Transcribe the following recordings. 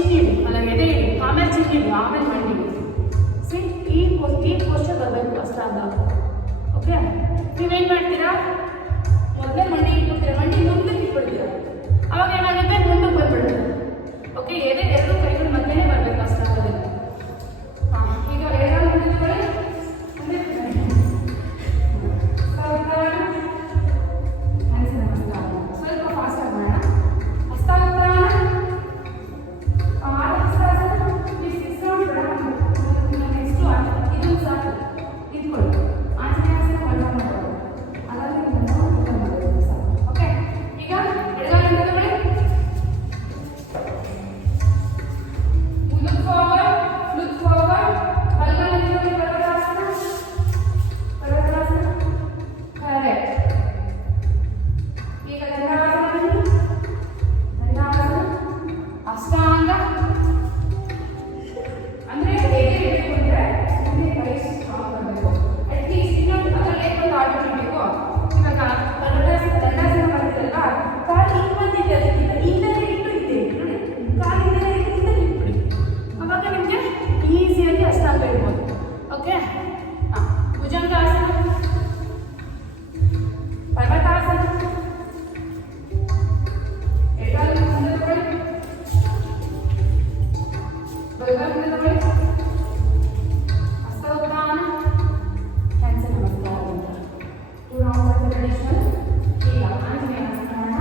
ಚಿನ್ನಿಡಿ ಅಲ್ಲ ಎದೆ ಇಡಿ, ಆಮೇಲೆ ಚಿನ್ನಿಡಿ, ಆಮೇಲೆ ಮಂಡಿಡಿ. ಸಿ ಈ ಪೋಸ್ಟರ್ ಬರಬೇಕು ಅಷ್ಟಾಗ. ಓಕೆ, ನೀವೇನು ಮಾಡ್ತೀರಾ? ಮೊದಲೇ ಮಂಡಿ ಇಟ್ಬಿಡ್ತೀರಾ, ಮಂಡಿ ಮುಂದಕ್ಕೆ ಇಟ್ಬಿಡ್ತೀರಾ. ಅವಾಗ ಏನಾಗುತ್ತೆ? ಮುಂದಕ್ಕೆ ಬಂದ್ಬಿಡುತ್ತೆ. ಓಕೆ, ಎದೆ ಎರಡು ಕೈಗಳು ಮೊದಲೇ ಬರಬೇಕು ಅಷ್ಟಾಗದಲ್ಲಿ. ಹಾಂ, ಈಗ ಎರಡು ಮುಂದೆ ಸ್ವಲ್ಪ ಫಾಸ್ಟ್ ಆಗಿ ಮಾಡೋಣ. ಹಸ್ತಾವತಾನ, ಪಾದಹಸ್ತಾಸನ. ನೆಕ್ಸ್ಟ್ ಇದು ಸಾಕು, ಇಟ್ಕೊಳ್ಳಿ. ಆಂಜನೇಯಾಸನ ವರ್ಗ ಮಾಡೋದು, ಅದಾದ್ಮೇಲೆ ಊಟ ಮಾಡೋದು ಸಾಕು. ಓಕೆ, ಈಗ ಎಡಗಾಲಿಂದ ತಗೊಳ್ಳಿ. Look forward. ಬಲಗಾಲಿಂದ ತಗೊಳ್ಳಿ. ಪರ್ವತಾಸನ. ಕರೆಕ್ಟ್. ಈಗ ದಂಡಾಸನ ಬನ್ನಿ. ದಂಡಾಸನ ಅಷ್ಟಾಂಗ ಅಂದ್ರೆ ಎದೆ ಇಟ್ಕೊಂಡ್ರೆ ಮುಂದೆ ಕೈ ಸ್ಟ್ರಾಂಗ್ ಆಗಬೇಕು. ಅಟ್ಲೀಸ್ಟ್ ಇನ್ನೊಂದು ಅದರಲ್ಲೇ ಒಂದು ಆರ್ಡರ್ ಮಾಡಬೇಕು. ಇವಾಗ ದಂಡಾಸನ ಮಾಡ್ತಿರಲ್ವಾ, ಕಾಲು ಹಿಂದೆ ಅದಕ್ಕಿಂತ ಹಿಂದೆ ಇಟ್ಟು ಇದ್ದೇವೆ ನೋಡಿ, ಕಾಲಿಂದ ಹಿಂದೆ ಇಟ್ಬಿಡಿ. ಅವಾಗ ನಿಮಗೆ ಈಸಿಯಾಗಿ ಅಷ್ಟಾಂಗ ಇಡ್ಬೋದು. ಓಕೆ, ಹಾಂ, ಭುಜಂಗಾಸನ, ಪರ್ವತಾಸನ. ಎಡಗಾಲಿನ ಮುಂದೆ ತಗೊಳ್ಳಿ, ಬಲಗಾಲಿನ ತಗೊಳ್ಳಿ. ಹಸ್ತೋತ್ಥಾನ, ಹ್ಯಾಂಡ್ಸ್ ನಮಸ್ಕಾರ ಅಂತ 2 ರೌಂಡ್ಸ್ ಅಂತ ಟ್ರೆಡಿಷನಲ್. ಈಗ ಆಂಜನೇಯಾಸನ ಮಾಡೋಣ.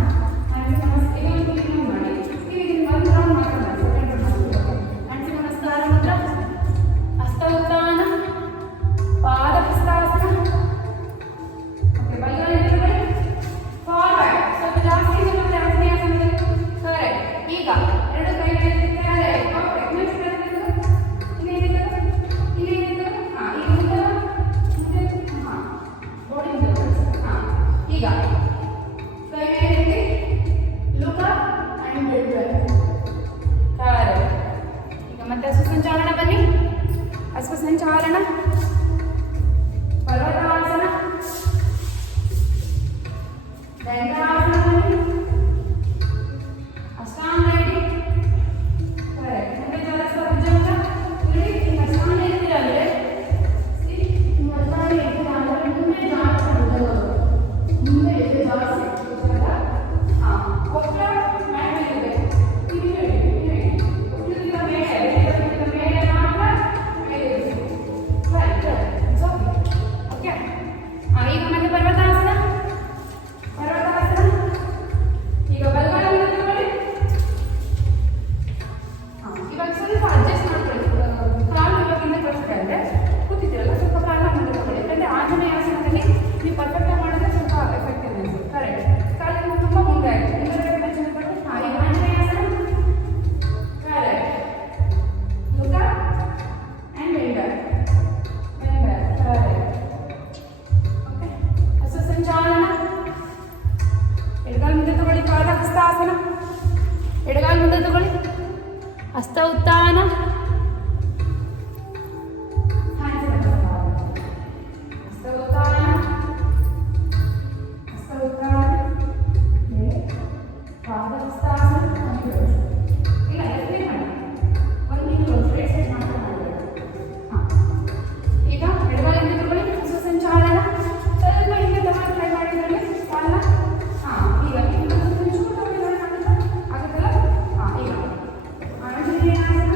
ಹ್ಯಾಂಡ್ಸ್ ನಮಸ್ಕಾರ ಇನ್ನೊಂದು ಮಾಡಿ. ಈಗ ಇದನ್ನು 1 ರೌಂಡ್ ಮಾತ್ರ ಮಾಡಿ, ಸೆಕೆಂಡ್ ರೌಂಡ್ ಮಾಡಿ. ಹ್ಯಾಂಡ್ಸ್ ನಮಸ್ಕಾರ ಮಾತ್ರ. ಹಸ್ತೋತ್ಥಾನ, ಪಾದಹಸ್ತಾಸನ. ಓಕೆ, ಬಲಗಾಲಿನ ತಗೊಳ್ಳಿ. ಫಾರ್ವರ್ಡ್ ಸ್ವಲ್ಪ ಜಾಸ್ತಿ ಬರುತ್ತೆ ಆಂಜನೇಯಾಸನದಲ್ಲಿ. ಕರೆಕ್ಟ್. ಈಗ ಎರಡು ಕೈಗಳು ಎತ್ತಿದ್ದಾರೆ. ಪರ್ಫೆಕ್ಟ್. ನೆಕ್ಸ್ಟ್ ಈಗ ಕೈ ಮೇಲೆ look up and build back. Correct. ಈಗ ಮತ್ತೆ ಹಸ್ತಸಂಚಾಲನ ಬನ್ನಿ. ಹಸ್ತಸಂಚಾಲನ, ಪರ್ವತಾಸನ, ದಂಡಾಸನ ಬನ್ನಿ. ಅಷ್ಟಾಂಗ ಇಡಿ. ಕರೆಕ್ಟ್. ಮುಂದೆ ಜಾಸ್ತಿ ಭುಜಂಗ ಇಲ್ಲಿ. ಈಗ ಅಷ್ಟಾಂಗ ಇರ್ತೀರ ಅಂದರೆ ಮುಂದೆ ಜಾಸ್ತಿ ಮುಂದೆ ಎದೆ ಜಾಸ್ತಿ. ಹಾಂ, ಒತ್ತಡ ಮೇಲೆ ಇರಬೇಕು. ಒತ್ತಡದಿಂದ ಮೇಲೆ ಮಾತ್ರ ಮೇಲೆ ಇರಬೇಕು. Right, it's okay. ಹಾಂ, ಈಗ ಮತ್ತೆ ಪರ್ವತಾಸನ. ಈಗ ಬಲಗಾಲಿಂದ ತಗೊಳ್ಳಿ. ಹಾಂ, ಇವಾಗ ಸ್ವಲ್ಪ ಅಡ್ಜಸ್ಟ್ ಮಾಡ್ಕೊಳ್ಳಿ. ಕಾಲು ಇವಾಗಿಂದ ಕಳಿಸ್ತಾ ಇದ್ದರೆ ಕೂತಿದ್ದೀರಲ್ಲ, ಸ್ವಲ್ಪ ಕಾಲ ಮುಂದೆ ತಗೊಳ್ಳಿ. ಯಾಕಂದರೆ ಆಂಜನೇಯಾಸನದಲ್ಲಿ ನೀವು ಪರ್ಫೆಕ್ಟಾಗಿ ಮಾಡಿದ್ರೆ ಸ್ವಲ್ಪ ಎಫೆಕ್ಟಿವ್ ಅನಿಸುತ್ತೆ. ಕರೆಕ್ಟ್. ಕಾಲು ತುಂಬ ಮುಂದೆ ಆಯಿತು. ಹಿಂದೆ ಟೆನ್ಷನ್ ಕೊಟ್ಟು. ಹಾಂ, ಈಗ anjaneyasana. Correct. Look up and bend back. Correct. Okay, hastasanchalana. ಎಡಗಾಲ ಮುಂದೆ ತಗೊಳ್ಳಿ. ಪಾದಹಸ್ತಾಸನ. ಎಡಗಾಲ ಮುಂದೆ ತಗೊಳ್ಳಿ. ಹಸ್ತ ಉತ್ಥಾನ. ಈಗ ಎಡಗಾಲಿಂದ ತಗೊಳ್ಳಿ. ಹಸ್ತಸಂಚಾಲನ. ಸ್ವಲ್ಪ ಹಿಂದೆ ತಗೊಂಡು ಟ್ರೈ ಮಾಡಿದ್ರಲ್ಲಿ ಕಾಲ. ಹಾಂ, ಈಗ ಆಗುತ್ತಲ್ಲ. ಹಾಂ, ಈಗ ಆಂಜನೇಯಾಸನ.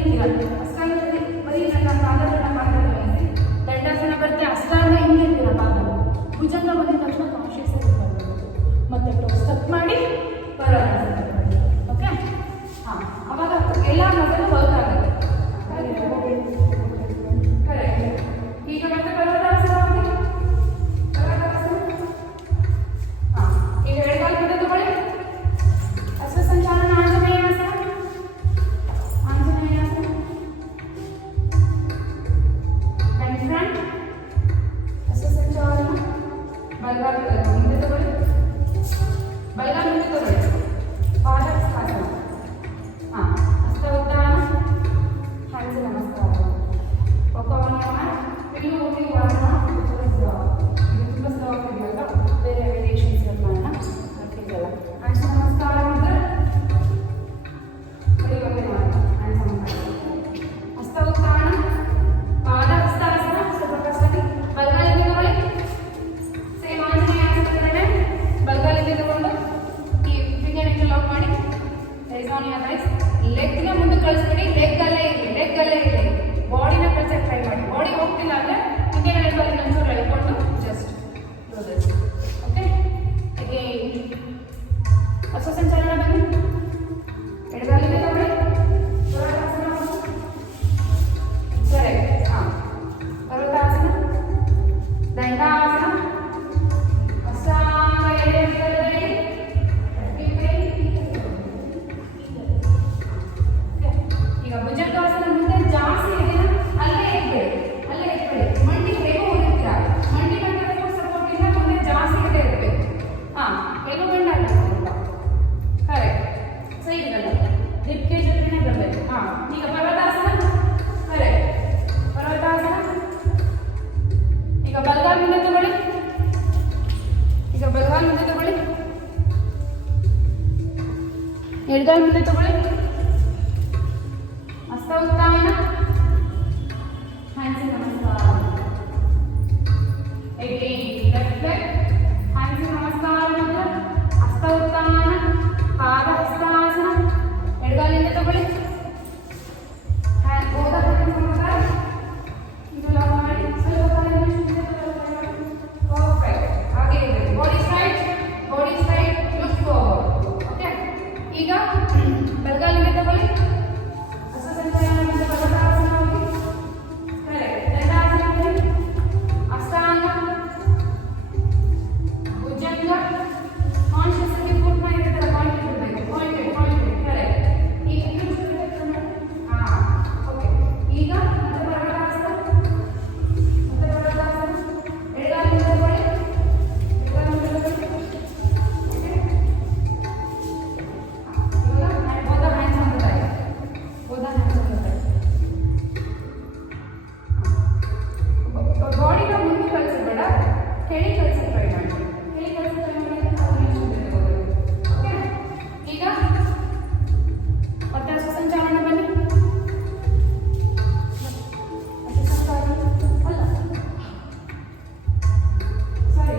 ಇರ್ತೀರ. ಅಷ್ಟಾಂಗದಲ್ಲಿ ಬರೀ ನನ್ನ ಕಾಲನ್ನ ಮಾತ್ರ ಗಮನಿಸಿ. ದಂಡಾಸನ ಬರುತ್ತೆ, ಅಷ್ಟಾಂಗ ಹಿಂಗೆ ಇರ್ತೀರ ಪಾದಗಳು. ಭುಜಂಗ ಬಂದ ತಕ್ಷಣ ಕಾನ್ಶಿಯಸ್ ಆಗಿ ಬರಬೇಕು. ಮತ್ತೆ ಟೋಸ್ ಟಚ್ ಮಾಡಿ ಬರೋದು. ಓಕೆ, ಹಾಂ, ಅವಾಗ ಎಲ್ಲ ಮಸಲು ವರ್ಕ್ ಆಗುತ್ತೆ. ಕರೆಕ್ಟ್. ಈಗ ಮತ್ತೆ ಪರ್ವತಾಸನ ಮಾಡಿ. ಹಾಂ, ಈಗ ಎಡಗಾಲು ಬಿಟ್ಟು ತಗೊಳ್ಳಿ. ಹಸ್ತ ಸಂಚಾಲನ ಆಂಜನೇಯಾಸನ. ಆಂಜನೇಯಾಸನ. Back front. ಹಸ್ತ ಸಂಚಾಲನ. ಬಲಗಾಲು ಮುಂದೆ ತಗೊಳ್ಳಿ. ಬಲಗಾಲು ಮುಂದೆ ತಗೊಳ್ಳಿ. ಪಾದಹಸ್ತಾಸನ. ಹಾಂ, ಹಸ್ತ ಉದ್ದಾನ. ಹ್ಯಾಂಡ್ಸ್ ನಮಸ್ಕಾರ. ಇಲ್ಲೂ ಹೋಗಿ ವಾರಣ ಇದು ತುಂಬ ಸ್ಲೋ ಆಗ್ತಿದ್ವಲ್ಲ, ಬೇರೆ ವೇರಿಯೇಷನ್ಸ್ ಮಾಡೋಣ. ಆಗ್ತಿದ್ದಲ್ಲ ಹ್ಯಾಂಡ್ಸ್ ನಮಸ್ಕಾರ ಮಾತ್ರ ಒಂದೇ ಮಾಡೋಣ. ಹ್ಯಾಂಡ್ಸ್ ನಮಸ್ಕಾರ. ಹಸ್ತ ಉತ್ತಾನ, ಪಾದ ಹಸ್ತಾಸನ. ಸ್ವಲ್ಪ ಕಷ್ಟಕ್ಕೆ ಬಲಗಾಲಿಗೆ ತಗೊಳ್ಳಿ. ಸೇಮ್ ಆಂಜನೇಯ ಆಸನದಲ್ಲೇ ಬಲಗಾಲಿಗೆ ತಗೊಂಡು ಈ ಫಿಂಗರ್ ಲಾಕ್ ಮಾಡಿ. Raise on your raise. ಲೆಗ್ನ ಮುಂದೆ ಕಳಿಸ್ಬಿಡಿ. ಲೆಗ್ಗಲ್ಲೇ ಇರಲಿ, ಲೆಗ್ಗಲ್ಲೇ ಇರಲಿ. ಬಾಡಿನ ಕಳ್ಸಕ್ಕೆ ಟ್ರೈ ಮಾಡಿ. ಬಾಡಿ ಹೋಗ್ತಿಲ್ಲ ಅಂದರೆ ಹಿಂದೆ ಎಡಗಾಲಿ ಒಂಚೂರು ಎಳ್ಕೊಂಡು ಜಸ್ಟ್ ಓಕೆ. ಅಗೇನ್ ಹಸ್ತ ಸಂಚಾಲನ ಬನ್ನಿ. ಎಡಗಾಲಿಗೆ ತಗೊಳ್ಳಿ. ಪರ್ವತಾಸನ. ಕರೆಕ್ಟ್. ಹಾಂ, ಪರ್ವತಾಸನ. ದಂಡಾಸನ. ಅಷ್ಟಾಂಗ ಎಡೆಯಲ್ಲಿ. ಈಗ ಭುಜಂಗಾಸನ ಮುಂದೆ ಜಾಸ್ತಿ ಇದೆಯಾ ಅಲ್ಲೇ ಇರಬೇಡಿ, ಅಲ್ಲೇ ಇರಬೇಡಿ. ಮಂಡಿ ಹೇಗೆ ಹೋಗಿರ್ತೀರಾ, ಮಂಡಿ ಬಂದ ಫೋರ್ಸ್ ಸಪೋರ್ಟ್ ಇಂದ ಮುಂದೆ ಜಾಸ್ತಿ ಇದೆ ಇರಬೇಕು. ಹಾಂ, ಹೇಗೋ ಗಂಡ ಆಗಬೇಕು. ಕರೆಕ್ಟ್. ಸೈಡ್ಗಲ್ಲ ದಿಕ್ಕೆ ಜೊತೆನೇ ಬರಬೇಕು. ಹಾಂ, ಈಗ ಪರ್ವತಾಸನ. ಕರೆಕ್ಟ್. ಪರ್ವತಾಸನ. ಈಗ ಬಲಗಾಲು ಮುಂದೆ ತಗೊಳ್ಳಿ. ಈಗ ಬಲಗಾಲು ಮುಂದೆ ತಗೊಳ್ಳಿ. ಎಡಗಾಲು ಮುಂದೆ ತಗೊಳ್ಳಿ. ಹಸ್ತ ಉತ್ತಾನ. ಹ್ಯಾಂಡ್ಸ್ ನಮಸ್ಕಾರ. Again left leg. ಹ್ಯಾಂಡ್ಸ್ ನಮಸ್ಕಾರ ಮಾತ್ರ. ಹಸ್ತ ಉತ್ತಾನ, ಪಾದ ಹಸ್ತಾಸನ. ಎಡಗಾಲಿಂದ ತಗೊಳ್ಳಿ. ಹೋದ ನಮಸ್ಕಾರ. ಇದು ಲಾಕ್ ಮಾಡಿ. ಸ್ವಲ್ಪ ಪರ್ಫೆಕ್ಟ್. ಹಾಗೆ ಇರಬೇಕು. Body straight, body straight. Look forward. Okay, ಈಗ ಬಲಗಾಲಿಗೆ ತಗೊಳ್ಳಿ. ಹಸ್ತ ಸಂಚಾಲನ ಮುಂದೆ ಪರ್ವತಾಸನ ಹೋಗಿ. ಕರೆಕ್ಟ್. ದಂಡಾಸನ ಹೋಗಿ. ಅಷ್ಟಾಂಗ, ಭುಜಂಗ. ಕಾನ್ಶಿಯಸ್ ಆಗಿ ಫುಟ್ ಮೇಲೆ ಇರ್ತಾರೆ. ಪಾಯಿಂಟ್ ಇರಬೇಕು. Pointed, pointed. ಕರೆಕ್ಟ್. ಈಗ ಹಾಂ, ಓಕೆ. ಈಗ ಮತ್ತೆ ಪರ್ವತಾಸನ. ಮತ್ತೆ ಪರ್ವತಾಸನ. ಎಡಗಾಲು ಮುಂದೆ ತಗೊಳ್ಳಿ. ಎಡಗಾಲು ಮುಂದೆ ತಗೊಳ್ಳಿ. ಓಕೆ. ಇವಾಗ ಬೋಧ ಹ್ಯಾಂಡ್ಸ್ ಅಂತಾರೆ. ಬೋಧ ಹ್ಯಾಂಡ್ಸ್ ಅಂತಾರೆ. ಬಾಡಿನ ಮುಂದೆ ಕಳಿಸಬೇಡ, ಕೆಳಗೆ ಕಳಿಸಕ್ಕೆ ಟ್ರೈ ಮಾಡಿ. ಕೆಳಗೆ ಕಳಿಸಕ್ಕೆ ಟ್ರೈ ಮಾಡಿ. ಓಕೆ, ಈಗ ಮತ್ತೆ ಹಸ್ತ ಸಂಚಾಲನ ಬನ್ನಿ. ಹಸ್ತ ಸಂಚಾಲನ ಅಲ್ಲ, ಸಾರಿ,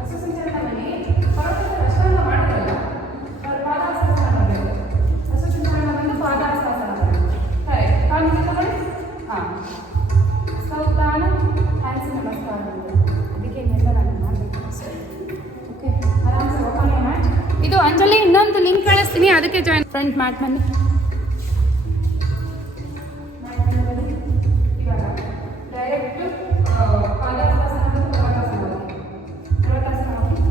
ಹಸ್ತ ಸಂಚಾಲನ ಬನ್ನಿ. ಪರ್ವತದ ಅಷ್ಟಾಂಗ ಮಾಡ್ತಾರಲ್ಲ, ಪಾದಹಸ್ತಾಸನ ಮಾಡಬೇಕು. ಹಸ್ತ ಸಂಚಾಲನ ಬಂದು ಪಾದಹಸ್ತಾಸನ ಬರಬೇಕು. ಕರೆಕ್ಟ್. ಕಾಲು ಮುಂದೆ ತಗೊಳ್ಳಿ. ಹಾಂ, ಹಸ್ತ ಉತ್ತಾನ. ಹ್ಯಾಂಡ್ಸ್ ನಮಸ್ಕಾರ. ಅದಕ್ಕೆ ಇನ್ನೆಲ್ಲ ನಾನು ಮಾಡಬೇಕು ಅಷ್ಟೇ. ಓಕೆ, ಆರಾಮ್ಸೆ ಓಪನ್ ಯು ಮ್ಯಾಟ್. ಇದು ಅಂಜಲಿ ಇನ್ನೊಂದು ಲಿಂಕ್ ಕಳಿಸ್ತೀನಿ, ಅದಕ್ಕೆ ಜಾಯಿನ್. ಫ್ರಂಟ್ ಮ್ಯಾಟ್ ಬನ್ನಿ. ಇವಾಗ ಡೈರೆಕ್ಟ್ ಪಾದಹಸ್ತಾಸನ ಬಂದು ಪರ್ವತಾಸನ ಹೋಗಿ. ಪರ್ವತಾಸನ ಹೋಗಿ.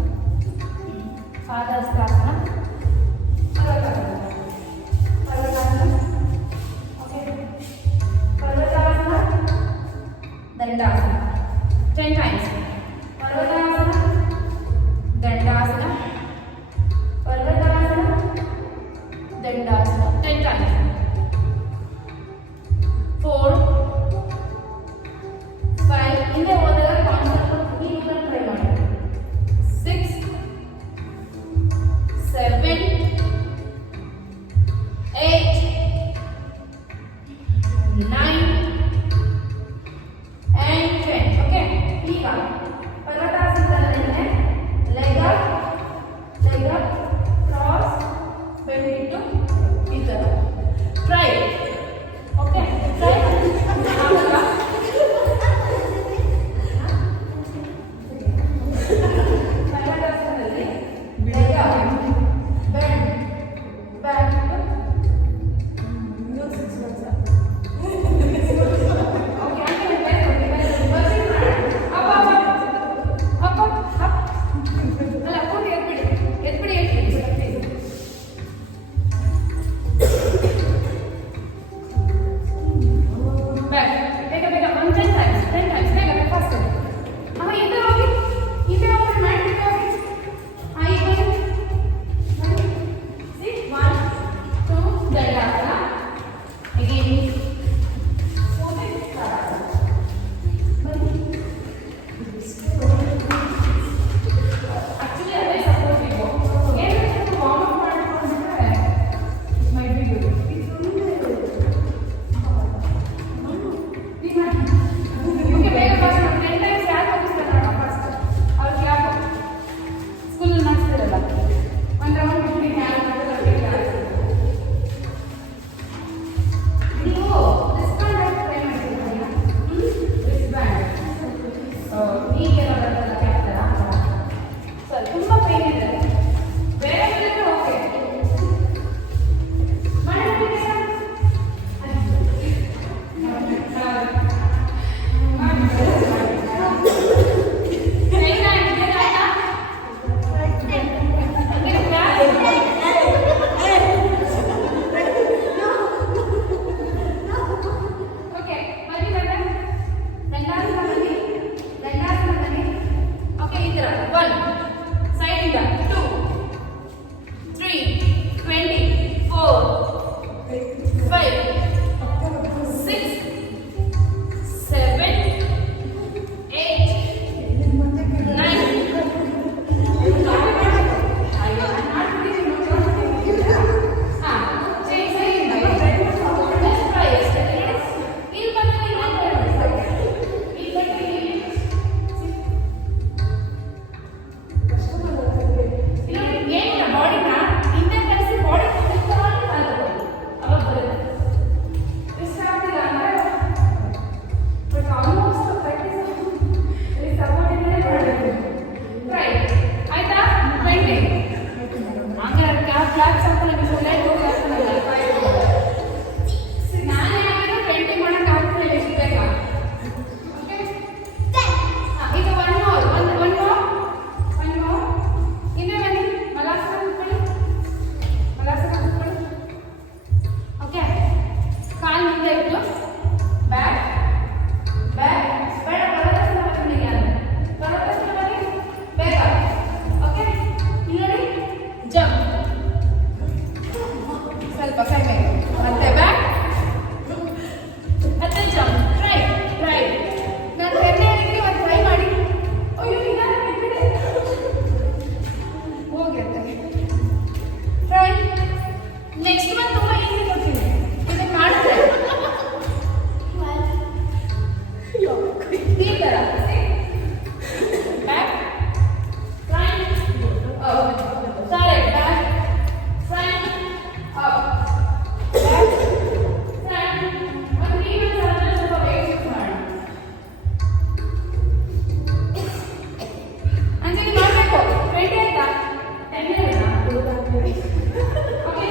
ಪಾದಹಸ್ತಾಸನ. ಪರ್ವತಾಸನ. ಪರ್ವತಾಸನ. Okay. ಪರ್ವತಾಸನ. Dandasana. 10 times. ಪರ್ವತಾಸನ. Dandasana. ಪರ್ವತಾಸನ. Dandasana. 10 times. 4, 5. ಹಿಂದೆ ಹೋದಾಗ ಕಾನ್ಸೆಪ್ಟ್ ನೀವು ಟ್ರೈ ಮಾಡಿ. 6, 7, 8, 9 and 10. ಓಕೆ, ಈಗ ಪರ್ವತಾಸನದಲ್ಲೇ ಲೆಗ್ ಅಪ್, ಕ್ರಾಸ್, ಬೆಂಡ್ ಇಟ್ಟು ಈ ಥರ ಟ್ರೈ. ಓಕೆ. ಸ್ವಲ್ಪ ಕೈ ಮೇಲೆ ಮತ್ತೆ ಬ್ಯಾಕ್ ಮತ್ತೆ ಜಂಪ್ ಟ್ರೈ ಟ್ರೈ ನಾನು ಹೆಣ್ಣೆ ಹೇಳಿದ್ದೀನಿ ಒಂದು ಟ್ರೈ ಮಾಡಿ ಅಯ್ಯೋ ಇಲ್ಲ ಹೋಗಿ ಟ್ರೈ ನೆಕ್ಸ್ಟ್ ಒಂದು ತುಂಬ ಈಸಿ ಕೊಡ್ತೀನಿ ಇದನ್ನು ಮಾಡಿದ್ರೆ ಈ ಥರ ಬ್ಯಾಕ್ ಫ್ರಂಟ್ ಸರಿ back front up back front ಒಂದು ಈವನ್ ಅದನ್ನು ಸ್ವಲ್ಪ ಬೇಗ ಶಿಫ್ಟ್ ಮಾಡೋಣ ಅಂಜಲಿ ಮಾಡಬೇಕು 20 ಆಯ್ತಾ 10 ಆಯ್ತಾ ಓಕೆ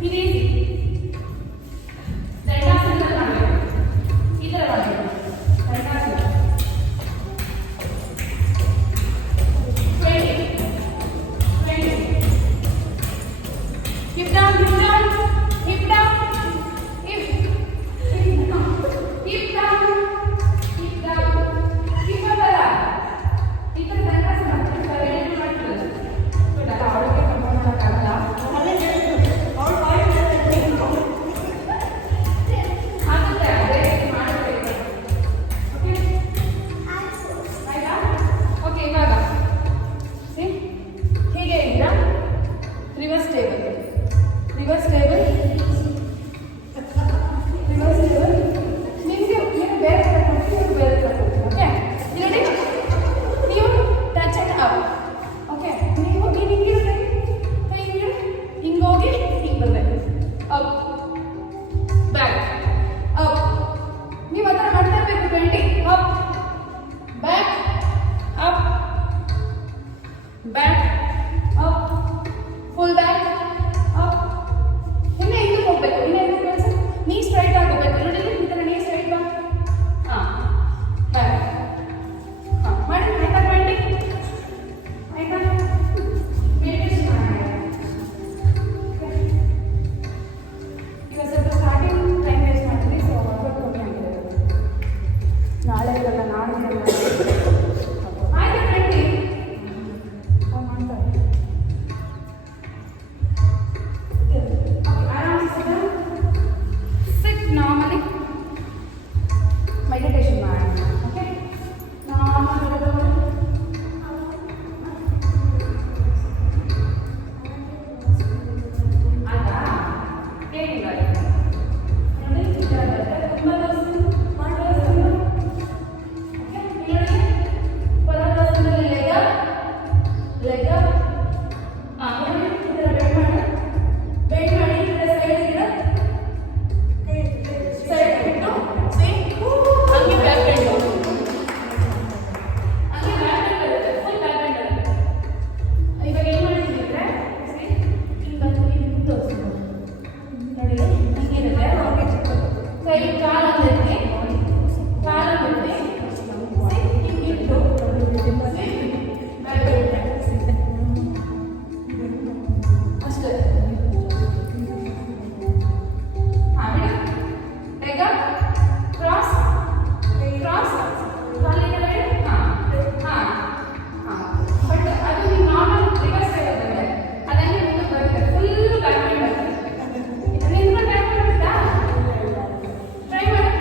ಇದು ಈಸಿ ದಂಡಾಸನ ಮಾಡಬೇಕು ಈ ಥರ ಮಾಡಬೇಕು dandasana 20 hip down hip down hip down hip down hip down hip down hip ಬರಲ್ಲ ಈ ಥರ ದಂಡಾಸನ ಮಾಡ್ತಾರೆ ಬಟ್ ಅದು ಅವಳಿಗೆ ಕಂಪೋಸ್ ಮಾಡೋಕ್ಕಾಗಲ್ಲ ಆಗುತ್ತೆ ಅದೇ ರೀತಿ ಮಾಡಬೇಕು ಓಕೆ ಆಯ್ತಾ ಓಕೆ ಇವಾಗ ಹೀಗೆ ಇದ್ದೀರಾ reverse table reverse table reverse table ನಿಮಗೆ ಏನು ಬೇರೆ ಕಡೆ ಕೊಡ್ತೀವಿ ನೀವು ಬೇರೆ ಕಡೆ ಕೊಡ್ತೀವಿ ಓಕೆ ಇಲ್ಲಿ ನೀವು ಟಚ್ ಆ್ಯಂಡ್ ಅಪ್ ಓಕೆ ನೀವು ಹಿಂಗಿರುತ್ತೆ ಕೈ ಹಿಂಗೋಗಿ ಹಿಂಗೆ ಬರಬೇಕು ಅಪ್ ಬ್ಯಾಕ್ ಅಪ್ ನೀವು ಆ ಥರ ಮಾಡ್ತಾ ಇರಬೇಕು 20 up back up back up full back up ಇನ್ನೇ ಹಿಂದೆ ಹೋಗ್ಬೇಕು ಇನ್ನೇ ಹಿಂದೆ ಕೆಲಸ ನೀ ಸ್ಟ್ರೈಟ್ ಆಗಬೇಕು ನೋಡಿ ಈ ಥರ ನೀ ಸ್ಟ್ರೈಟ್ ಬಾ ಹಾಂ ಬ್ಯಾಕ್ ಹಾಂ ಮಾಡಿ ಆಯ್ತಾ 20 ಆಯ್ತಾ ಮೆಡಿಟೇಷನ್ ಮಾಡಿ ಈಗ ಸ್ವಲ್ಪ ಸ್ಟಾರ್ಟಿಂಗ್ ಟೈಮ್ ವೇಸ್ಟ್ ಮಾಡ್ತೀವಿ ಸೊ ವರ್ಕೌಟ್ ಕಮ್ಮಿ ಆಗಿದೆ ನಾಳೆ ಇರಲ್ಲ ನಾಳೆ ಇರಲ್ಲ ಆಯ್ತು 20 ಮಾಡ್ತಾರೆ sit normally meditation ಮಾಡೋಣ ಓಕೆ ನಾರ್ಮಲ್ ಆಯ್ತಾ ಹೇಗಿಲ್ಲ ನೋಡಿ ತುಂಬ ಮಾಡೋದು ಓಕೆ ನೋಡಿ ಪರದೋಸ್ನಲ್ಲಿ ಲೆಗ್ ಹಾಂ ನೋಡಿ ಈ ಥರ ಬೆಂಡ್ ಮಾಡಿ ಈ ಥರ ಸೈಡ್ ಇಡ ಸೈಡ್ ಬಿಟ್ಟು ಹಂಗೆ ಬ್ಯಾಕ್ ಬೆಂಡು ಹಂಗೆ ಬ್ಯಾಕ್ ಬೆಂಡ್ ಬರುತ್ತೆ ಫುಲ್ ಬ್ಯಾಕ್ ಬೆಂಡ್ ಬರುತ್ತೆ ಇವಾಗ ಏನು ಮಾಡಿದ್ದೀವಿ ಅಂದರೆ ಹಿಂಗೆ ಬಂದು ಹಿಂಗೆ ತೋರಿಸ್ಬೋದು ನೋಡಿ ಹಿಂಗಿರುತ್ತೆ ಕೈ ಕಾಲಲ್ಲಿ ಕಾಲಲ್ಲಿ ಹಿಂಗಿಟ್ಟು ಬ್ಯಾಕ್ ಬೆಂಡ್ ಅಷ್ಟೇ ಆಮೇಲೆ ಲೆಗ್ ಕ್ರಾಸ್ ಕ್ರಾಸ್ ಕಾಲಿನ ಕಡೆ ಹಾಂ ಹಾಂ ಹಾಂ ಬಟ್ ಅದು ನೀವು ನಾರ್ಮಲ್ ರಿವರ್ಸ್ ಇರೋದಂದ್ರೆ ಅದನ್ನೇ ಮುಂದೆ ಬರುತ್ತೆ ಫುಲ್ ಬ್ಯಾಕ್ ಬೆಂಡ್ ಬರುತ್ತೆ ನಿಂತ್ಕೊಂಡು ಬ್ಯಾಕ್ ಬೆಂಡ್ ಬರುತ್ತಾ ಟ್ರೈ ಮಾಡಿ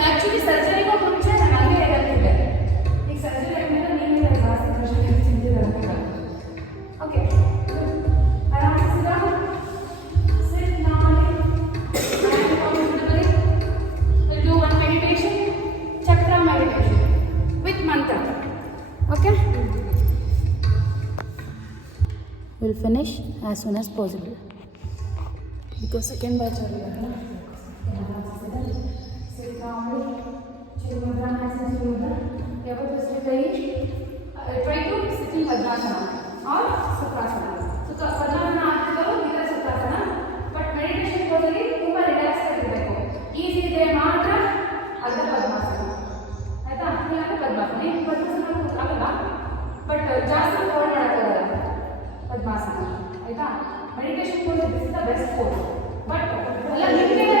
ಆ್ಯಕ್ಚುಲಿ ಸರ್ಜರಿಗೂ ಮುಂಚೆ ನಾನು ಹಂಗೆ ಹೇಳ್ತಿದ್ದೆ ಈಗ ಸರ್ಜರಿ ಆದಮೇಲೆ ನೀವೇ ಜಾಸ್ತಿ ಪ್ರಶ್ನೆ ಚಿಂತಿದೆ ಓಕೆ ಆರಾಮ್ sit normally and comfortably we'll do one meditation chakra meditation with mantra okay We'll finish as soon as possible because second batch are here. sit normally Chirmudra has a Chirmudra ಯಾವತ್ತು try to sit in Vajrasana or Sukhasana Vajrasana ಆಗ್ತಿದ್ದವರು ಈ ಥರ ಸುಖಾಸನ but meditation ಹೋದಲ್ಲಿ ತುಂಬ relax ಆಗಿರಬೇಕು easy ಇದೆ ಮಾತ್ರ ಅರ್ಧ ಪದ್ಮಾಸನ ಆಯ್ತಾ ಇಲ್ಲಾಂದ್ರೆ ಪದ್ಮಾಸನ ಆಗಲ್ಲ ಬಟ್ ಜಾಸ್ತಿ ಹೋಲ್ಡ್ ಮಾಡೋಕ್ಕಾಗಲ್ಲ ಪದ್ಮಾಸನ ಆಯ್ತಾ meditation course is the best course but ಎಲ್ಲ ನಿಮಗೆ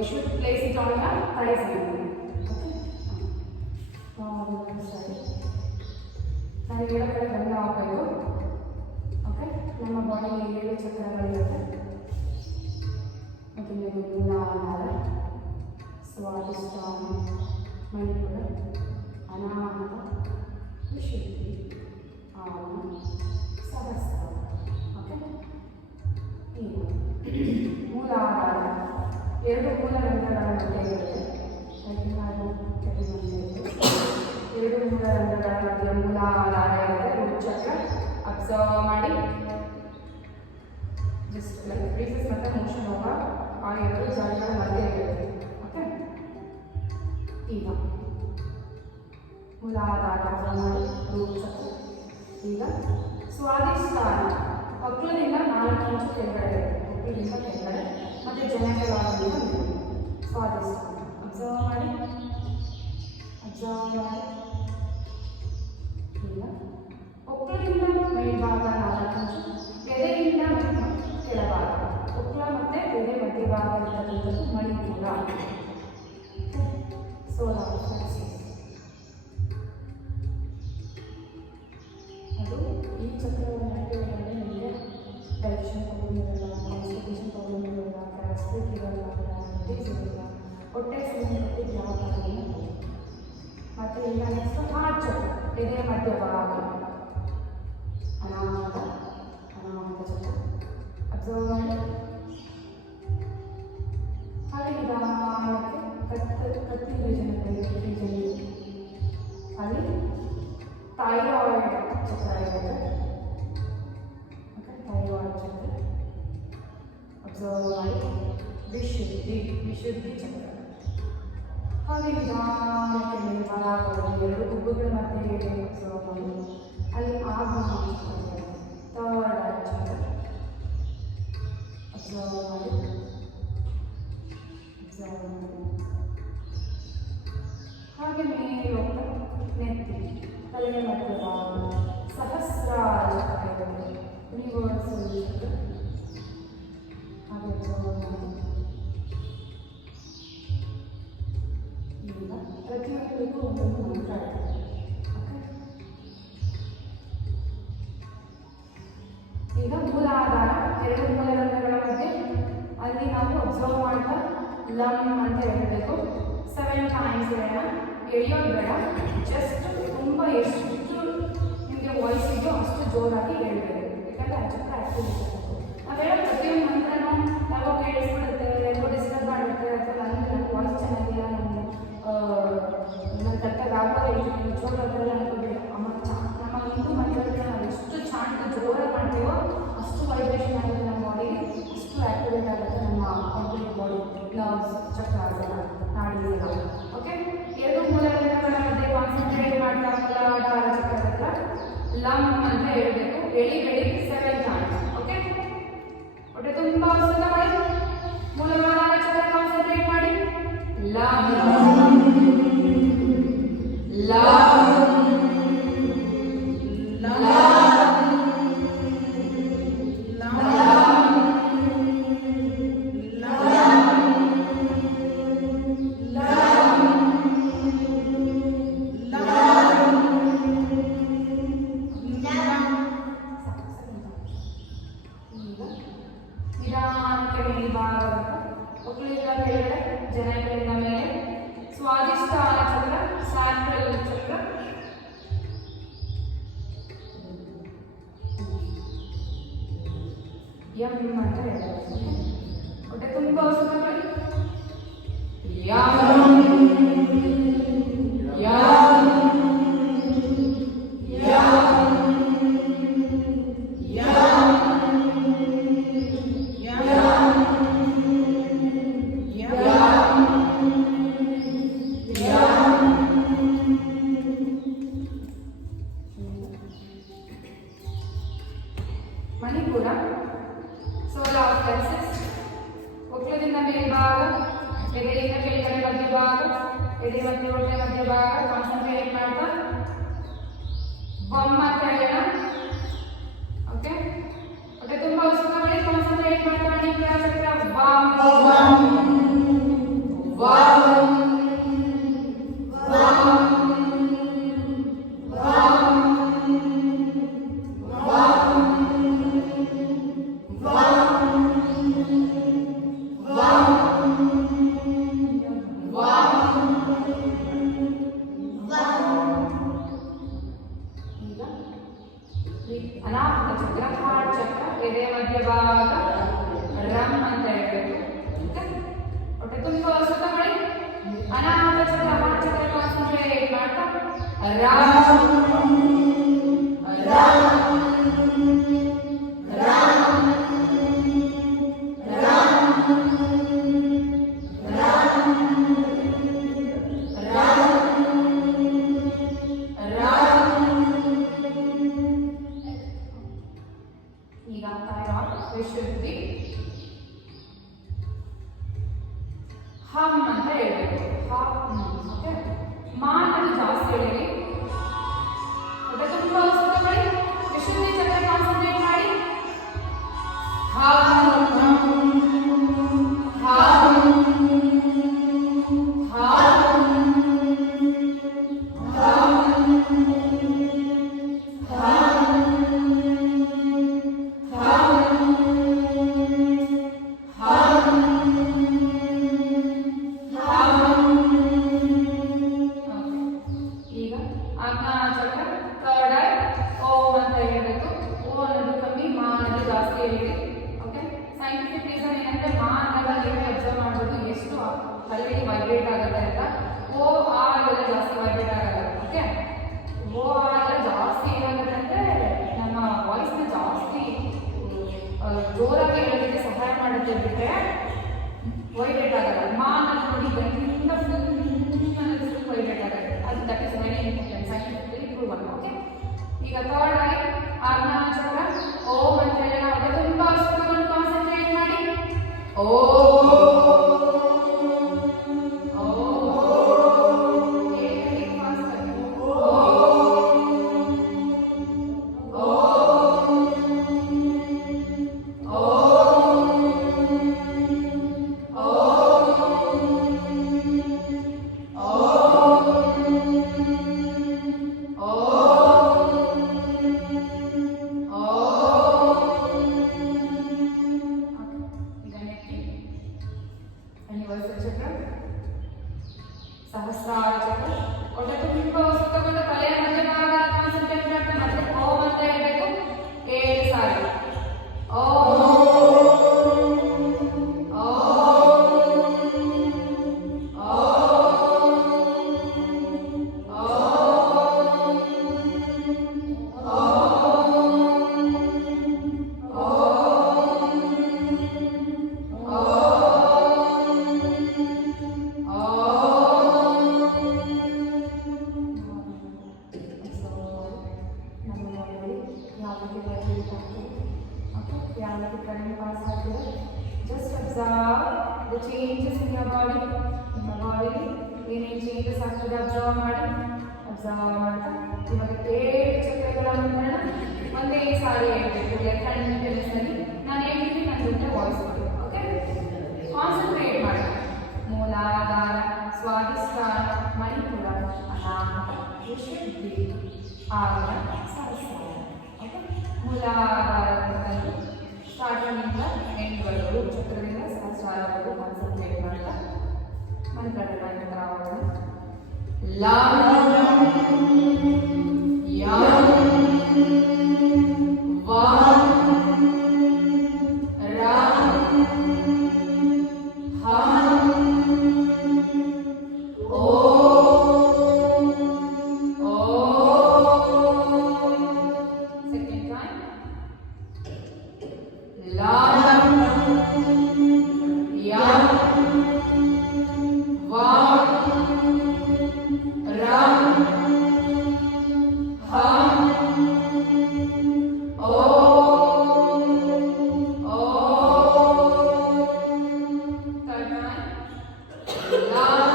you should place it on your thighs only. Okay. Sorry. ನಾನು ಹೇಳೋ ಕಡೆ ಗಮನ ಆಗಬೇಕು. ಓಕೆ, ನಮ್ಮ ಬಾಡಿಗೆ 7 ಚಕ್ರಗಳಿರುತ್ತೆ. ಮೊದಲನೇದು ಮೂಲಾಧಾರ, ಸ್ವಾಧಿಷ್ಠಾನ, ಮಣಿಪುರ, ಅನಾಹತ, ವಿಶುದ್ಧಿ, ಆನ, ಸಹಸ್ರ. ಓಕೆ, ಈಗ ಮೂಲಾಧಾರ 2 ಮೂಲರಂಧ್ರಗಳ ಮಧ್ಯೆ ಇರುತ್ತೆ. 2 ಮೂಲರಂಧ್ರಗಳ ಮಧ್ಯೆ ಮೂಲಾಧಾರ ಇರುತ್ತೆ. ರೂಟ್ ಚಕ್ರ ಅಬ್ಸರ್ವ್ ಮಾಡಿ. ಜಸ್ಟ್ ಲೈಕ್ ಬ್ರೀಸಸ್ ಮತ್ತು ಮೋಷನ್ ಹೋಗ ಆ 2 ಜಾಗಗಳ ಮಧ್ಯೆ ಇರುತ್ತೆ. ಓಕೆ, ಈಗ ಮೂಲಾಧಾರ ಅಬ್ಸರ್ವ್ ಮಾಡಿ, ರೂಟ್ ಚಕ್ರ. ಈಗ ಸ್ವಾಧಿಷ್ಠಾನ ಹೊಕ್ಕಳದಿಂದ 4 ಇಂಚು ಕೆಳಗಡೆ ಇರುತ್ತೆ. ಹೊಕ್ಕಳದಿಂದ ಕೆಳಗಡೆ ಮತ್ತು ಜನಕವಾಗದಿಂದ ಸ್ವಾಧಿಷ್ಠಾನ ಅಬ್ಸರ್ವ್ ಮಾಡಿ. ಈಗ ಹೊಕ್ಕಳದಿಂದ ಮೇಲ್ಭಾಗ 4 ಇಂಚು, ಎದೆಯಿಂದ ಕೆಳಭಾಗ, ಹೊಕ್ಕಳ ಮತ್ತು ಎದೆ ಮಧ್ಯಭಾಗ ಇರ್ತಕ್ಕಂಥದ್ದು ಮಣಿಪುರ. ಅದು ಈ ಚಕ್ರವನ್ನು ಹಾಕಿದರೆ ನಿಮಗೆ ಡೈಜೆಷನ್ ಪ್ರಾಬ್ಲಮ್ ಇರಲ್ಲ, ಕಾನ್ಸ್ಟಿಪೇಷನ್ ಪ್ರಾಬ್ಲಮ್ ಇರಲ್ಲ, ಗ್ಯಾಸ್ಟ್ರಿಕ್ ಇರಲ್ಲ, ಡಯಾಬಿಟಿಸ್ ಇರಲ್ಲ, ಹೊಟ್ಟೆ ಸಂಬಂಧಪಟ್ಟಿದ್ದು ಯಾವ ಕಾರಣವೂ ಇಲ್ಲ. ಮತ್ತು ಈಗ ನೆಕ್ಸ್ಟ್ ಹಾರ್ಟ್ ಚಕ್ರ, ಎದೆ ಮಧ್ಯಭಾಗ, ಅನಾಹತ ಚಕ್ರ ಅಬ್ಸರ್ವ್ ಮಾಡಿ. ಹಾಗೆ ನಿಧಾನಕ್ಕೆ ಕತ್ತಿ ರೀಜನ್ ಅಲ್ಲಿ ಥೈರಾಯ್ಡ್ ಚಕ್ರ ಇರುತ್ತೆ. ಓಕೆ, ಥೈರಾಯ್ಡ್ ಚಕ್ರ ಅಬ್ಸರ್ವ್ ಮಾಡಿ. ವಿಶುದ್ಧಿ ಚಕ್ರ. ಹಾಗೆ ನಿಧಾನಕ್ಕೆ ಮೇಲ್ಭಾಗದಲ್ಲಿ 2 ಗುಬ್ಬುಗಳ ಮಧ್ಯೆ ಅಬ್ಸರ್ವ್ ಮಾಡಿ. ಅಲ್ಲಿ ಆಗಮ ಚಕ್ರ, ಥರ್ಡ್ ಚಕ್ರ ಅಬ್ಸರ್ವ್ ಮಾಡಿ. ಹಾಗೆ ಮೇಲೆ ಹೋಗ್ತಾ ನೆತ್ತಿ, ತಲೆಯ ಮಧ್ಯಭಾಗ, ಸಹಸ್ರಾರ ಚಕ್ರ ಇರುತ್ತೆ. ಯೂನಿವರ್ಸಲ್ ಚಕ್ರ ಹಾಗೆ ಈಗ ಪ್ರತಿಯೊಂದಕ್ಕೂ ಒಂದೊಂದು ಮಂತ್ರ ಇದೆ. ಓಕೆ, ಈಗ ಮೂಲಾಧಾರ 2 ಮೂಲರಂಧ್ರಗಳ ಮಧ್ಯೆ ಅಲ್ಲಿ ನಾವು ಅಬ್ಸರ್ವ್ ಮಾಡ್ತಾ ಲಮ್ ಅಂತ ಹೇಳಬೇಕು. 7 ಟೈಮ್ಸ್ ಹೇಳೋಣ. ಎಳಿಯೋದು ಬೇಡ, ಜಸ್ಟ್ ತುಂಬ ಎಷ್ಟು ನಿಮಗೆ ವಾಯ್ಸ್ ಇದೆಯೋ ಅಷ್ಟು ಜೋರಾಗಿ ಹೇಳ್ಬೇಕು. ಯಾಕಂದರೆ ಆ ಚಕ್ರ ಆ್ಯಕ್ಟಿವೇಟ್ ಆಗಬೇಕು. ನಾವು ಹೇಳೋ ಪ್ರತಿಯೊಂದು ಮಂತ್ರನೂ ನಾವು ಕೇಳಿಸ್ಬಿಡುತ್ತೆ, ಎಲ್ಲೋ ಡಿಸ್ಟರ್ಬ್ ಮಾಡುತ್ತೆ, ಅಥವಾ ನನ್ನ ವಾಯ್ಸ್ ಚೆನ್ನಾಗಿಲ್ಲ, ನನ್ನ ಕರೆಕ್ಟಾಗಿ ಆಗೋದೇ ಇಲ್ಲ, ಜೋರು ಅದೆಲ್ಲ ಅನ್ಕೋಬೇಡ. ನಮ್ಮ ಹಿಂದೂ ಮಂತ್ರಗಳನ್ನ ನಾವು ಎಷ್ಟು ಚಾಂಟ್ ಜೋರಾಗಿ ಮಾಡ್ತೀವೋ ಅಷ್ಟು ವೈಬ್ರೇಷನ್ ಆಗುತ್ತೆ ನಮ್ಮ ಬಾಡಿಗೆ, ಅಷ್ಟು ಆ್ಯಕ್ಟಿವೇಟ್ ಆಗುತ್ತೆ ನಮ್ಮ ಕಂಪ್ಲೀಟ್ ಬಾಡಿ, ನರ್ವ್ಸ್, ಚಕ್ರ ಅದೆಲ್ಲ, ನಾಡಿಗೆಲ್ಲ. ಓಕೆ, 2 ಮೂಲರಂಧ್ರಗಳ ಮಧ್ಯೆ ಕಾನ್ಸಂಟ್ರೇಟ್ ಮಾಡ್ತಾ ಮೂಲಾಧಾರ ಚಕ್ರದ ಹತ್ರ ಲಮ್ ಅಂತ ಹೇಳಬೇಕು. ಎಳಿಬೇಡಿ, 7 ಟೈಮ್ಸ್. ಓಕೆ, ಹೊಟ್ಟೆ ತುಂಬ ಉಸಿರು ಮಾಡಿ ಮೂಲಾಧಾರ ಚಕ್ರ ಕಾನ್ಸಂಟ್ರೇಟ್ ಮಾಡಿ. ಲಮ್ ನಿಧಾನಕ್ಕೆ ಮೇಲ್ಭಾಗ, ಹೊಕ್ಕಳಿಂದ ಕೆಳಗಡೆ, ಜನಕಗಳಿಂದ ಮೇಲೆ, ಸ್ವಾಧಿಷ್ಠಾನ ಚಕ್ರ, ಸ್ಯಾಕ್ರಲ್ ಚಕ್ರ, ಯಮ್ ಅಂತ ಹೇಳಬೇಕು. ಹೊಟ್ಟೆ ತುಂಬ ಉಸಿರು ಮಾಡಿ. ಮಣಿಪುರ, ಸೋಲಾರ್ ಪ್ಲೆಕ್ಸಸ್, ಹೊಕ್ಕಳದಿಂದ ಮೇಲ್ಭಾಗ, ಎದೆಯಿಂದ ಕೆಳಗಡೆ ಮಧ್ಯಭಾಗ, ಎದೆ ಮತ್ತು ಹೊಟ್ಟೆ ಮಧ್ಯಭಾಗ ಕಾನ್ಸಂಟ್ರೇಟ್ ಮಾಡ್ತಾ ಬಮ್ ಅಂತ ಹೇಳೋಣ. ಓಕೆ, ಹೊಟ್ಟೆ ತುಂಬ ಉಸಿರು ಮಾಡಿ ಕಾನ್ಸಂಟ್ರೇಟ್ ಮಾಡ್ತಾ ಮಣಿಪುರ ಚಕ್ರ ಬಮ್. ಅನಾಹುತ ಚಕ್ರ, ಹಾರ್ಟ್ ಚಕ್ರ, ಎದೆ ಮಧ್ಯಭಾಗ ರಂ ಅಂತ ಹೇಳ್ಬೇಕು. ಹೊಟ್ಟೆ ತುಂಬ ಸುತ್ತ ಮಾಡಿ ಅನಾಹುತ ಚಕ್ರ, ಹಾರ್ಟ್ ಚಕ್ರ ಕಾನ್ಸಂಟ್ರೇಟ್ ಮಾಡ್ತಾ ಈಗ ಥೈರಾಯ್ಡ್ ವಿಶುದ್ಧಿ ಹಮ್ ಅಂತ ಹೇಳ್ಬೇಕು. ಓಕೆ, ಮಾತನ್ನು ಜಾಸ್ತಿ ಹೇಳಿ, ತುಂಬ ಸುತ್ತಮಡಿ ವಿಶುದ್ಧಿ ಚಕ್ರ ಕಾನ್ಸಂಟ್ರೇಟ್ ಮಾಡಿ ತಲೆಯಲ್ಲಿ ವೈಬ್ರೇಟ್ ಆಗುತ್ತೆ ಅಂತ. ಓ ಆ ಎಲ್ಲ ಜಾಸ್ತಿ ವೈಬ್ರೇಟ್ ಆಗಲ್ಲ. ಓಕೆ, ಓ ಆ ಎಲ್ಲ ಜಾಸ್ತಿ ಏನಾಗುತ್ತೆ ಅಂದರೆ ನಮ್ಮ ವಾಯ್ಸ್ನ ಜಾಸ್ತಿ ಜೋರಾಗಿ ಹೇಳೋದಕ್ಕೆ ಸಹಾಯ ಮಾಡುತ್ತೆ ಬಿಟ್ಟರೆ ವೈಬ್ರೇಟ್ ಆಗಲ್ಲ. ಮಾನಲ್ಲಿ ನೋಡಿ ಗಂಟಿಂದ ಫುಲ್ ವೈಬ್ರೇಟ್ ಆಗುತ್ತೆ. ಅದು that is very important, scientifically proven. Okay, ಈಗ ಥರ್ಡ್ ಆಗಿ ಆಜ್ಞಾ ಚಕ್ರ ಓಂ ಅಂತ ಹೇಳಿ ಹೊಟ್ಟೆ ತುಂಬ ಸುತ್ತಕೊಂಡು ಕಾನ್ಸಂಟ್ರೇಟ್ ಮಾಡಿ ಸಹಸ್ರಾರ ಚಕ್ರ ಹೊಟ್ಟೆ ತುಂಬ ಸುತ್ತಕೊಂಡು ತಲೆಯ ಮಧ್ಯಭಾಗ ಕಾನ್ಸಂಟ್ರೇಟ್ ಮಾಡ್ತಾ ಮತ್ತೆ ಓಂ ಅಂತ ಹೇಳ್ಬೇಕು 7 ಸಾರಿ. Just observe the changes in your body. ನಿಮ್ಮ ಬಾಡಿಲಿ ಏನೇನು ಚೇಂಜಸ್ ಆಗ್ತದೆ ಅಬ್ಸರ್ವ್ ಮಾಡಿ. ಅಬ್ಸರ್ವ್ ಮಾಡ್ತಾ ಇವಾಗ 7 ಚಕ್ರಗಳ ಮಂತ್ರನ ಒಂದೇ ಸಾರಿ ಹೇಳ್ಬೇಕು. ಲೆಫ್ಟ್ ಹ್ಯಾಂಡ್ ಕಂಟಿನ್ಯೂಸ್ನಲ್ಲಿ ನಾನು ಹೇಳ್ತೀನಿ, ನನ್ನ ಜೊತೆ ವಾಯ್ಸ್ ಕೊಡಿ. ಓಕೆ, ಕಾನ್ಸಂಟ್ರೇಟ್ ಮಾಡಿ. ಮೂಲಾಧಾರ, ಸ್ವಾಧಿಷ್ಠಾನ, ಮಣಿಪುರ, ಅನಾಹತ, ವಿಶುದ್ಧಿ, ಆಜ್ಞಾ, ಸಹಸ್ರಾರ. ಓಕೆ, ಮೂಲಾಧಾರದಲ್ಲಿ ಸ್ಟಾರ್ಟಿಂಗಿಂದ ಎಂಡ್ವರೆಗೂ ಚಕ್ರದಿಂದ ಸಹಸ್ರಾರವರೆಗೂ ಕಾನ್ಸಂಟ್ರೇಟ್ ಮಾಡ್ತಾ ಮಂತ್ರಗಳನ್ನ ಆಗೋಣ. ಲಂ ಯಂ ವಂ ರಂ ಹಂ second time. Lam Yam Vam Ram Ham Om. Third time. Lam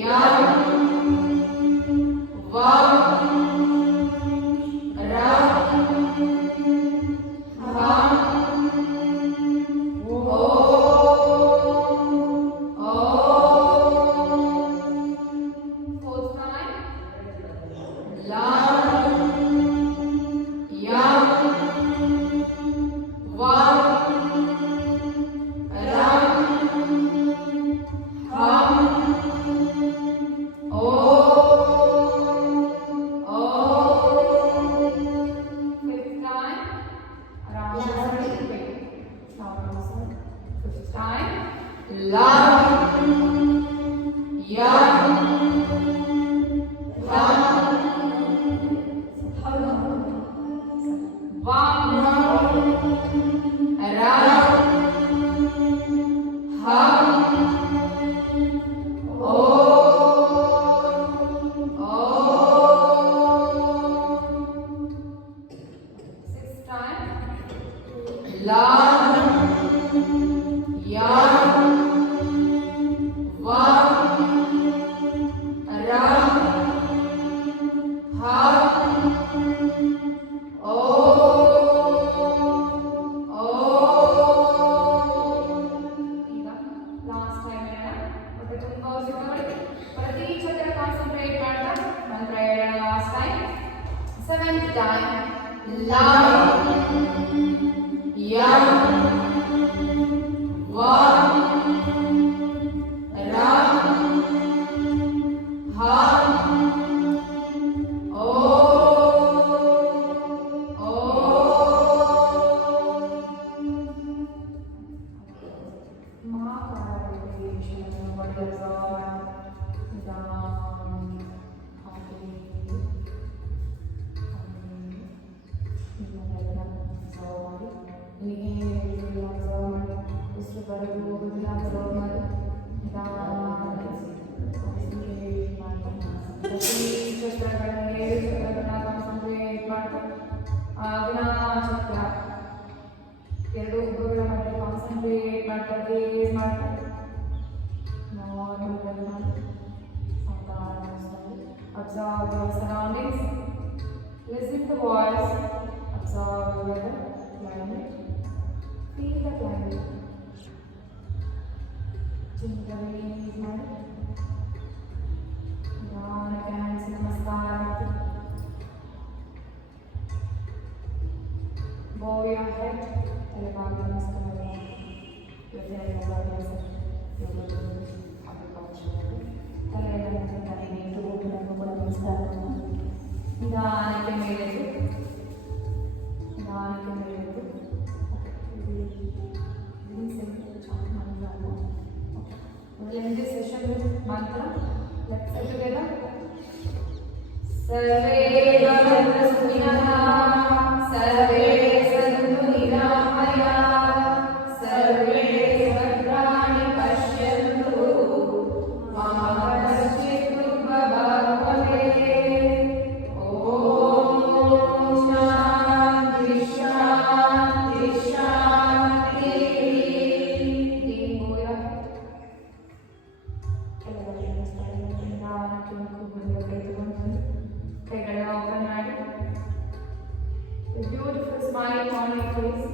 Yam Vam Ram ಈಗ ಲಾಸ್ಟ್ ಟೈಮ್ ಮತ್ತೆ ತುಂಬಾ ಉಸಿರು ಪ್ರತಿ ಚಕ್ರ ಕಾನ್ಸಂಟ್ರೇಟ್ ಮಾಡ್ತಾ ಮಂತ್ರ ಹೇಳೋಣ ಲಾಸ್ಟ್ ಟೈಮ್ 7th ಟೈಮ್ ಲಂ ಯಂ ವಂ ram ham ಚಕ್ರ ಎರಡು ಉಗುರುಗಳ ಮಧ್ಯೆ ಕಾನ್ಸಂಟ್ರೇಟ್ ಮಾಡ್ತಾ ಗೇಜ್ ಮಾಡ್ತಾ observe your surroundings, listen to the voice, observe the weather, climate, feel the climate. Gently release my hands, namaskar. Bow your head, elevate namaskar. ನಿಧಾನಕ್ಕೆ ಮೇಲೆದ್ದು ಮೊದಲನೇ ಸೆಷನ್ ಮಾತ್ರ ಲೆಟ್ಸ್ ಸೇ ಟುಗೆದರ್ ಸರ್ವೇ ಭವಂತು ಸುಖಿನಃ ಸರ್ವೇ ಸಂತು ನಿರಾಮಯಾಃ ಸರ್ವೇ ಭದ್ರಾಣಿ ಪಶ್ಯन्तು ಮಾ ಕಶ್ಚಿತ್ ದುರ್ಭಾಗ್ ಭವೇತ್. Beautiful smile on your face.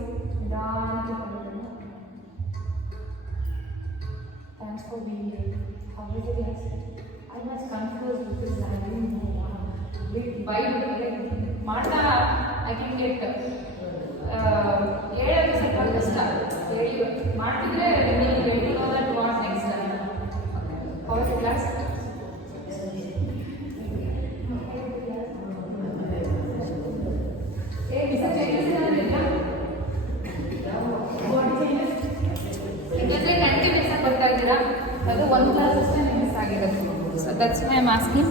Thanks for being here. How was it yesterday? I was confused because I didn't know why Mata I can get ಹೇಳೋದು ಸ್ವಲ್ಪ ಕಷ್ಟ ಹೇಳಿ ಮಾಡ್ತಿದ್ರೆ ನೀವು get no that what next time. How was the class? ಯಾಕಂದ್ರೆ continuous ಆಗಿ ಬರ್ತಾ ಇದ್ದೀರಾ, ಅದು ಒಂದು ಕ್ಲಾಸ್ ಅಷ್ಟೇ ಮಿಸ್ ಆಗಿರೋದು. So that's why I am asking.